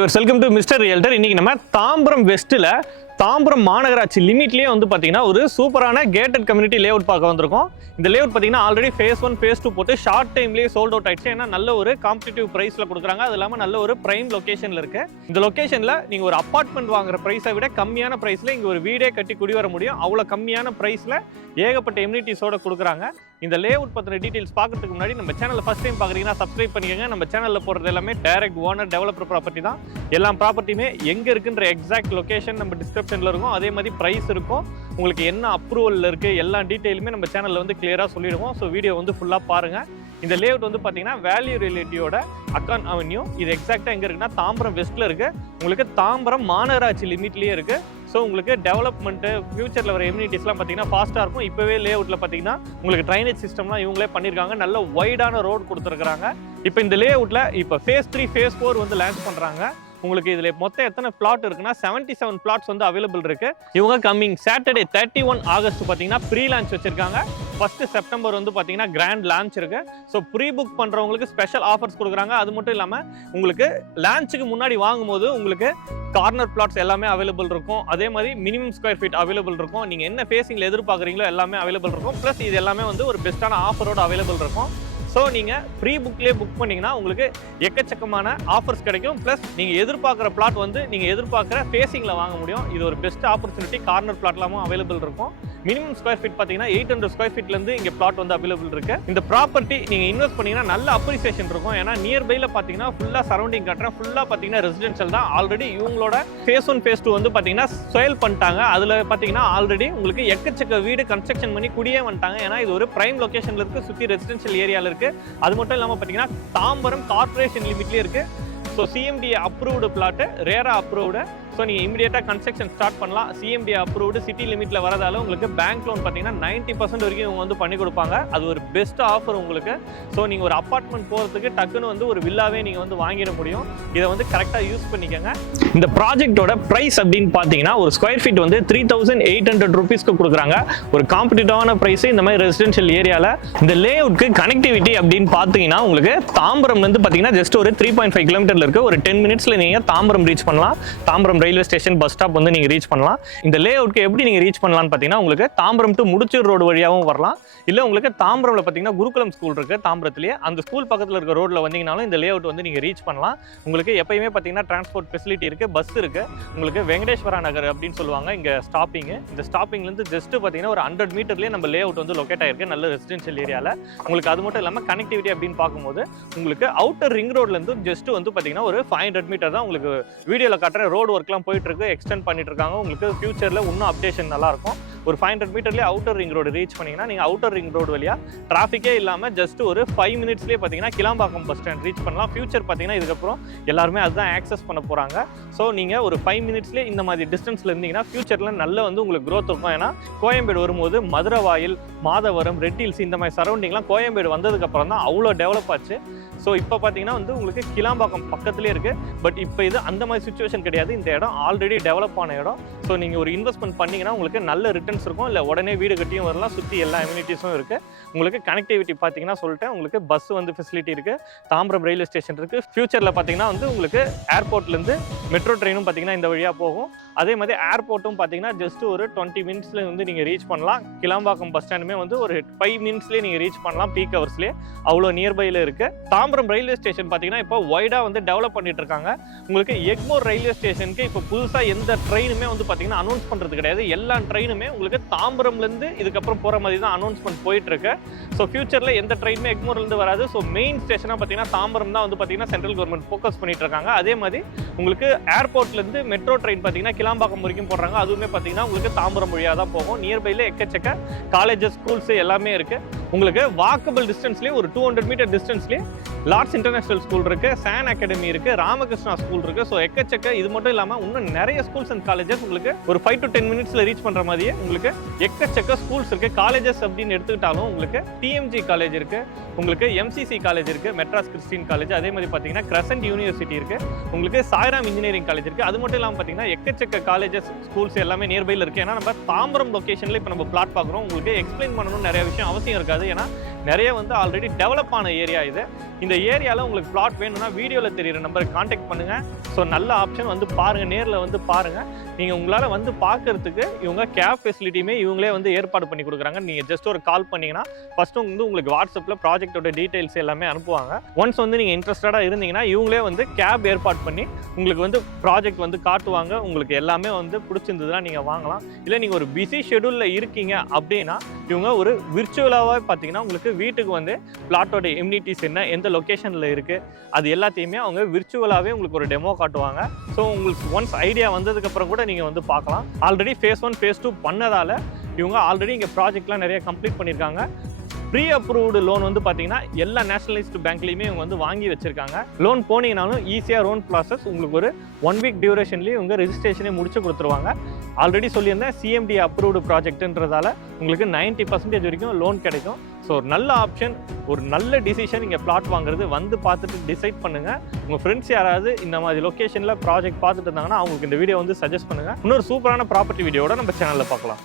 Viewers, welcome to mister realtor. இன்னைக்கு நம்ம தாம்பரம் வெஸ்ட்ல தாம்பரம் மாநகராட்சி லிமிட்லயே வந்து பாத்தீங்கன்னா ஒரு சூப்பரான கேட்டட் கம்யூனிட்டி லேஅவுட் பார்க்க வந்திருக்கோம். இந்த லேஅவுட் பாத்தீங்கன்னா ஆல்ரெடி ஃபேஸ் 1 ஃபேஸ் 2 போட்டு ஷார்ட் டைம்லயே சோல்ட் அவுட் ஆயிடுச்சு. ஏன்னா நல்ல ஒரு காம்படிட்டிவ் பிரைஸ்ல கொடுக்குறாங்க. அது இல்லாம நல்ல ஒரு பிரைம் லொகேஷன்ல இருக்கு. இந்த லொகேஷன்ல நீங்க ஒரு அபார்ட்மெண்ட் வாங்குற பிரைஸை விட கம்மியான பிரைஸ்ல இங்க ஒரு வீடே கட்டி குடி வர முடியும். அவ்வளவு கம்மியான பிரைஸ்ல ஏகப்பட்ட எம்யூனிட்டிஸோட கொடுக்குறாங்க. இந்த லேஅவுட் பத்தின டீடைல்ஸ் பார்க்கறதுக்கு முன்னாடி நம்ம சேனலை ஃபர்ஸ்ட் டைம் பார்க்குறீங்கன்னா சப்ஸ்கிரைப் பண்ணிக்கோங்க. நம்ம சேனலில் போடுறது எல்லாமே டைரக்ட் ஓனர் டெவலப்பர் ப்ராப்பர்ட்டி தான். எல்லா ப்ராப்பர்ட்டியுமே எங்கே இருக்குன்ற எக்ஸாக்ட் லொகேஷன் நம்ம டிஸ்கிரிப்ஷனில் இருக்கும். அதே மாதிரி ப்ரைஸ் இருக்கும். உங்களுக்கு என்ன அப்ரூவல் இருக்குது எல்லா டீட்டெயிலுமே நம்ம சேனலில் வந்து கிளியராக சொல்லிடுவோம். ஸோ வீடியோ வந்து ஃபுல்லாக பாருங்கள். இந்த லேஅவுட் வந்து பார்த்தீங்கன்னா வேல்யூ ரிலேட்டிவோட அக்கான் அவென்யூ. இது எக்ஸாக்டாக எங்கே இருக்குன்னா தாம்பரம் வெஸ்ட்டில் இருக்குது. உங்களுக்கு தாம்பரம் மாநகராட்சி லிமிட்லேயே இருக்குது. ஸோ உங்களுக்கு டெவலப்மெண்ட்டு ஃபியூச்சரில் வர எம்யூனிட்டிஸ்லாம் பார்த்தீங்கன்னா ஃபாஸ்ட்டாக இருக்கும். இப்போவே லேஅவுட்டில் பார்த்தீங்கன்னா உங்களுக்கு ட்ரைனேஜ் சிஸ்டம்லாம் இவங்களே பண்ணியிருக்காங்க. நல்ல வைடான ரோடு கொடுத்துருக்குறாங்க. இப்போ இந்த லேஅவுட்டில் இப்போ ஃபேஸ் 3 ஃபேஸ் 4 வந்து லான்ச் பண்ணுறாங்க. உங்களுக்கு இதில் மொத்தம் எத்தனை பிளாட் இருக்குன்னா 77 பிளாட்ஸ் வந்து அவைலபிள் இருக்கு. இவங்க கம்மிங் சாட்டர்டே 31 ஆகஸ்ட் பார்த்தீங்கன்னா ப்ரீ லான்ச் வச்சிருக்காங்க. 1 செப்டம்பர் வந்து பார்த்தீங்கன்னா கிராண்ட் லான்ச் இருக்கு. ஸோ ப்ரீ புக் பண்ணுறவங்களுக்கு ஸ்பெஷல் ஆஃபர்ஸ் கொடுக்குறாங்க. அது மட்டும் இல்லாமல் உங்களுக்கு லான்ச்சுக்கு முன்னாடி வாங்கும்போது உங்களுக்கு கார்னர் பிளாட்ஸ் எல்லாமே அவைலபிள் இருக்கும். அதே மாதிரி மினிமம் ஸ்கொயர் ஃபீட் அவைலபிள் இருக்கும். நீங்கள் என்ன ஃபேஸிங்கில் எதிர்பார்க்குறீங்களோ எல்லாமே அவைலபிள் இருக்கும். ப்ளஸ் இது எல்லாமே வந்து ஒரு பெஸ்ட்டான ஆஃபரோட அவைலபிள் இருக்கும். ஸோ நீங்கள் ப்ரீ புக்லேயே புக் பண்ணிங்கன்னா உங்களுக்கு எக்கச்சக்கமான ஆஃபர்ஸ் கிடைக்கும். ப்ளஸ் நீங்கள் எதிர்பார்க்குற பிளாட் வந்து நீங்கள் எதிர்பார்க்குற ஃபேஸிங்கில் வாங்க முடியும். இது ஒரு பெஸ்ட் ஆப்பர்ச்சுனிட்டி. கார்னர் பிளாட்லாமும் அவைலபிள் இருக்கும். மினிமம் ஸ்கொயர் ஃபீட் பார்த்தீங்கன்னா 800 ஸ்கொயர் ஃபீட்லேருந்து இங்கே பிளாட் வந்து அவைலபிள் இருக்கு. இந்த ப்ராப்பர்ட்டி நீங்கள் இன்வெஸ்ட் பண்ணீங்கன்னா நல்ல அப்ரிசியேஷன் இருக்கும். ஏன்னா நியர்பைல பார்த்தீங்கன்னா ஃபுல்லாக சரௌண்டிங் காட்டுறேன். ஃபுல்லாக பார்த்தீங்கன்னா ரெசிடென்ஷியல் தான். ஆல்ரெடி இவங்களோட ஃபேஸ் 1 ஃபேஸ் 2 வந்து பார்த்தீங்கன்னா சேல் பண்ணிட்டாங்க. அதில் பார்த்தீங்கன்னா ஆல்ரெடி உங்களுக்கு எக்கச்சக்க வீடு கன்ஸ்ட்ரக்ஷன் பண்ணி குடியே வந்துட்டாங்க. ஏன்னா இது ஒரு பிரைம் லொகேஷன்ல இருக்கு. சுற்றி ரெசிடென்ஷியல் ஏரியாவில் இருக்கு. அது மட்டும் இல்லாமல் பார்த்தீங்கன்னா தாம்பரம் கார்பரேஷன் லிமிட்லேயே இருக்கு. So CMDA approved plot, RERA approved. So நீங்கள் இமீடியட்டாக கன்ஸ்ட்ரக்ஷன் ஸ்டார்ட் பண்ணலாம். சிஎம்டிஏ அப்ரூவ்டு சிட்டி லிமிட்டில் வரதால உங்களுக்கு பேங்க் லோன் பார்த்தீங்கன்னா 90% வரைக்கும் இவங்க வந்து பண்ணி கொடுப்பாங்க. அது ஒரு பெஸ்ட் ஆஃபர் உங்களுக்கு. ஸோ நீங்கள் ஒரு அப்பார்ட்மெண்ட் போகிறதுக்கு டக்குன்னு வந்து ஒரு வில்லாவே நீங்கள் வந்து வாங்கிட முடியும். இதை வந்து கரெக்டாக யூஸ் பண்ணிக்கோங்க. இந்த ப்ராஜெக்டோட ப்ரைஸ் அப்படின்னு பார்த்தீங்கன்னா ஒரு ஸ்கொயர் ஃபீட் வந்து 3800 ரூபீஸ்க்கு கொடுக்குறாங்க. ஒரு காம்படிட்டிவான ப்ரைஸ் இந்த மாதிரி ரெசிடென்ஷியல் ஏரியாவில். இந்த லேஅவுட்க்கு கனெக்டிவிட்டி அப்படின்னு பார்த்தீங்கன்னா உங்களுக்கு தாம்பரம்லேருந்து பார்த்தீங்கன்னா ஜஸ்ட் ஒரு 3.5 கிலோமீட்டரில் இருக்குது. ஒரு 10 மினிட்ஸில் நீங்கள் தாம்பரம் ரீச் பண்ணலாம். Tambaram railway station bus stop வந்து நீங்க ரீச் பண்ணலாம். இந்த லேஅவுட்க்கு எப்படி நீங்க ரீச் பண்ணலாம்னு பார்த்தீங்கன்னா உங்களுக்கு தாம்பரம் டு முடிச்சூர் ரோடு வழியாகவும் வரலாம். இல்லை உங்களுக்கு தாம்பரம்ல பார்த்தீங்கன்னா குருகுலம் ஸ்கூல் இருக்கு தாம்பரத்திலேயே. அந்த ஸ்கூல் பக்கத்தில் இருக்க ரோட்ல வந்தீங்கனாலும் இந்த லேஅவுட் வந்து நீங்க ரீச் பண்ணலாம். உங்களுக்கு எப்பயுமே பார்த்தீங்கன்னா டிரான்ஸ்போர்ட் ஃபெசிலிட்டி இருக்கு. பஸ் இருக்கு. உங்களுக்கு வெங்கடேஸ்வரா நகர் அப்படின்னு சொல்லுவாங்க இங்க ஸ்டாப்பிங். இந்த ஸ்டாப்பிங்லேருந்து ஜஸ்ட் பார்த்தீங்கன்னா ஒரு 100 மீட்டர்லேயே நம்ம லேஅவுட் வந்து லொக்கேட் ஆயிருக்கு. நல்ல ரெசிடென்ஷியல் ஏரியாவில். உங்களுக்கு அது மட்டும் இல்லாமல் கனெக்டிவிட்டி அப்படின்னு பார்க்கும்போது உங்களுக்கு அவுட்டர் ரிங் ரோட்லேருந்து ஜஸ்ட் வந்து பார்த்தீங்கன்னா ஒரு 500 மீட்டர் தான். உங்களுக்கு வீடியோவில் காட்டுற ரோடு ஒர்க்லாம் போயிட்டு இருக்கு. எக்ஸ்டெண்ட் பண்ணிட்டு இருக்காங்க. உங்களுக்கு ஃபியூச்சர்ல இன்னும் அப்டேஷன் நல்லா இருக்கும். ஒரு 500 மீட்டர்லேயே அவுட்டர் ரிங் ரோடு ரீச் பண்ணீங்கன்னா நீங்கள் அவுட்டர் ரிங் ரோடு வழியா டிராஃபிக்கே இல்லாமல் ஜஸ்ட் ஒரு 5 மினிட்ஸ்லேயே பார்த்தீங்கன்னா கிளாம்பாக்கம் பஸ் ஸ்டாண்ட் ரீச் பண்ணலாம். ஃபியூச்சர் பார்த்தீங்கன்னா இதுக்கப்புறம் எல்லாருமே அதுதான் ஆக்சஸ் பண்ண போகிறாங்க. ஸோ நீங்கள் ஒரு 5 மினிட்ஸ்லேயே இந்த மாதிரி டிஸ்டன்ஸில் இருந்தீங்கன்னா ஃபியூச்சரில் நல்ல வந்து உங்களுக்கு க்ரோத் இருக்கும். ஏன்னா கோயம்பேடு வரும்போது மதுரவாயில், மாதவரம், ரெட் ஹில்ஸ் இந்த மாதிரி சரௌண்டிங்லாம் கோயம்பேடு வந்ததுக்கப்புறம் தான் அவ்வளோ டெவலப் ஆச்சு. ஸோ இப்போ பார்த்தீங்கன்னா வந்து உங்களுக்கு கிளாம்பாக்கம் பக்கத்துலேயே இருக்குது. பட் இப்போ இது அந்த மாதிரி சுச்சுவேஷன் கிடையாது. இந்த இடம் ஆல்ரெடி டெவலப் ஆன இடம். ஸோ நீங்கள் ஒரு இன்வெஸ்ட்மெண்ட் பண்ணிங்கன்னா உங்களுக்கு நல்ல ரிட்டர்ன்ஸ் இருக்கும். இல்லை உடனே வீடு கட்டியும் வரலாம். சுற்றி எல்லா அம்யூனிட்டிஸும் இருக்குது. உங்களுக்கு கனெக்டிவிட்டி பார்த்தீங்கன்னா சொல்லிட்டேன். உங்களுக்கு பஸ் வந்து ஃபெசிலிட்டி இருக்குது. தாம்பரம் ரயில்வே ஸ்டேஷன் இருக்குது. ஃபியூச்சரில் பார்த்தீங்கன்னா வந்து உங்களுக்கு ஏர்போர்ட்லேருந்து மெட்ரோ ட்ரெயினும் பார்த்தீங்கன்னா இந்த வழியாக போகும். அதே மாதிரி ஏர்போர்ட்டும் பார்த்தீங்கன்னா ஜஸ்ட் ஒரு 20 மினிட்ஸில் வந்து நீங்கள் ரீச் பண்ணலாம். கிளாம்பாக்கம் பஸ் ஸ்டாண்டுமே வந்து ஒரு 5 மினிட்ஸ்லேயே நீங்கள் ரீச் பண்ணலாம். பீக் ஹவர்ஸ்லேயே அவ்வளோ நியர்பையில் இருக்குது. தாம்பரம் ரயில்வே ஸ்டேஷன் பார்த்தீங்கன்னா இப்போ வைடாக வந்து டெவலப் பண்ணிட்டு இருக்காங்க. உங்களுக்கு எக்மோர் ரயில்வே ஸ்டேஷனுக்கு இப்போ புதுசாக எந்த ட்ரெயினுமே வந்து பார்த்தீங்கன்னா அனௌன்ஸ் பண்ணுறது கிடையாது. எல்லா ட்ரெயினுமே உங்களுக்கு தாம்பரம்லேருந்து இதுக்கப்புறம் போகிற மாதிரி தான் அனௌன்ஸ்மெண்ட் போயிட்டு இருக்கு. ஸோ ஃபியூச்சரில் எந்த ட்ரெயினுமே எக்மோர்லேருந்து வராது. ஸோ மெயின் ஸ்டேஷனாக பார்த்தீங்கன்னா தாம்பரம் தான் வந்து பார்த்தீங்கன்னா சென்ட்ரல் கவர்மெண்ட் ஃபோக்கஸ் பண்ணிட்டு இருக்காங்க. அதே மாதிரி உங்களுக்கு ஏர்போர்ட்லேருந்து மெட்ரோ ட்ரெயின் பார்த்தீங்கன்னா கிளாம்பாக்கம் வரைக்கும் போடுறாங்க. அதுவுமே பார்த்தீங்கன்னா உங்களுக்கு தாம்பரம் வழியாக தான் போகும். நியர்பைல எக்கச்சக்க காலேஜஸ், ஸ்கூல்ஸ் எல்லாமே இருக்குது. உங்களுக்கு வாக்கபிள் டிஸ்டன்ஸ்லேயே ஒரு 200 மீட்டர் டிஸ்டன்ஸ்லேயே லார்ட்ஸ் இன்டர்நேஷனல் ஸ்கூல் இருக்குது, சான் அகாடமி இருக்குது, ராமகிருஷ்ணா ஸ்கூல் இருக்குது. ஸோ எக்கச்சக்க இது மட்டும் இல்லாமல் இன்னும் நிறைய ஸ்கூல்ஸ் அண்ட் காலேஜஸ் உங்களுக்கு ஒரு 5 to 10 மினிட்ஸில் ரீச் பண்ணுற மாதிரியே உங்களுக்கு எக்கச்சக்க ஸ்கூல்ஸ் இருக்குது. காலேஜஸ் அப்படின்னு எடுத்துக்கிட்டாலும் உங்களுக்கு டிஎம்ஜி காலேஜ் இருக்குது, உங்களுக்கு எம்சிசி காலேஜ் இருக்குது, மெட்ராஸ் கிறிஸ்டின் காலேஜ், அதே மாதிரி பார்த்தீங்கன்னா கிரசன்ட் யூனிவர்சிட்டி இருக்குது, உங்களுக்கு சாய்ராம் இன்ஜினியரிங் காலேஜ் இருக்குது. அது மட்டும் இல்லாமல் பார்த்தீங்கன்னா எக்கச்சக்க காலேஜஸ், ஸ்கூல்ஸ் எல்லாமே நியர்பையில் இருக்குது. ஏன்னா நம்ம தாம்பரம் லொக்கேஷனில் இப்போ நம்ம பிளாட் பார்க்குறோம். உங்களுக்கு எக்ஸ்பிளைன் பண்ணணும்னு நிறைய விஷயம் அவசியம் இருக்காது. ஏன்னா நிறைய வந்து ஆல்ரெடி டெவலப் ஆன ஏரியா இது. இந்த ஏரியாவில் உங்களுக்கு பிளாட் வேணும்னா வீடியோவில் தெரியிற நம்பருக்கு காண்டாக்ட் பண்ணுங்கள். ஸோ நல்ல ஆப்ஷன் வந்து பாருங்கள், நேரில் வந்து பாருங்கள். நீங்கள் உங்களால் வந்து பார்க்கறதுக்கு இவங்க கேப் ஃபெசிலிட்டியுமே இவங்களே வந்து ஏற்பாடு பண்ணி கொடுக்குறாங்க. நீங்கள் ஜஸ்ட் ஒரு கால் பண்ணிங்கன்னா ஃபஸ்ட்டு வந்து உங்களுக்கு வாட்ஸ்அப்பில் ப்ராஜெக்டோட டீட்டெயில்ஸ் எல்லாமே அனுப்புவாங்க. ஒன்ஸ் வந்து நீங்கள் இன்ட்ரெஸ்டடாக இருந்தீங்கன்னா இவங்களே வந்து கேப் ஏற்பாடு பண்ணி உங்களுக்கு வந்து ப்ராஜெக்ட் வந்து காட்டுவாங்க. உங்களுக்கு எல்லாமே வந்து பிடிச்சிருந்ததுன்னா நீங்கள் வாங்கலாம். இல்லை நீங்கள் ஒரு பிஸி ஷெடியூலில் இருக்கீங்க அப்படின்னா இவங்க ஒரு விர்ச்சுவலாகவே பார்த்தீங்கன்னா உங்களுக்கு வீட்டுக்கு வந்து பிளாட்டோட எம்யூனிட்டிஸ் என்ன, எந்த லொக்கேஷனில் இருக்குது, அது எல்லாத்தையுமே அவங்க விர்ச்சுவலாகவே உங்களுக்கு ஒரு டெமோ காட்டுவாங்க. ஸோ உங்களுக்கு ஒன்ஸ் ஐடியா வந்ததுக்கப்புறம் கூட நீங்கள் வந்து பார்க்கலாம். ஆல்ரெடி ஃபேஸ் 1 ஃபேஸ் 2 பண்ணதால் இவங்க ஆல்ரெடி இங்கே ப்ராஜெக்ட்லாம் நிறைய கம்ப்ளீட் பண்ணியிருக்காங்க. ப்ரீ அப்ரூவ்டு லோன் வந்து பார்த்தீங்கன்னா எல்லா நேஷனலைஸ்டு பேங்க்லேயுமே இவங்க வந்து வாங்கி வச்சிருக்காங்க. லோன் போனீங்கனாலும் ஈஸியாக லோன் ப்ராசஸ் உங்களுக்கு ஒரு 1 வீக் டியூரேஷன்லேயே இவங்க ரெஜிஸ்ட்ரேஷனே முடிச்சு கொடுத்துருவாங்க. ஆல்ரெடி சொல்லியிருந்தேன் சிஎம்டி அப்ரூவ்டு ப்ராஜெக்ட்ன்றதால உங்களுக்கு 90% வரைக்கும் லோன் கிடைக்கும். ஸோ ஒரு நல்ல ஆப்ஷன், ஒரு நல்ல டிசிஷன். இங்கே பிளாட் வாங்குறது வந்து பார்த்துட்டு டிசைட் பண்ணுங்கள். உங்கள் ஃப்ரெண்ட்ஸ் யாராவது இந்த மாதிரி லொக்கேஷனில் ப்ராஜெக்ட் பார்த்துட்டு இருந்தாங்கன்னா அவங்களுக்கு இந்த வீடியோ வந்து சஜஸ்ட் பண்ணுங்கள். இன்னொரு சூப்பரான ப்ராப்பர்ட்டி வீடியோட நம்ம சேனலில் பார்க்கலாம்.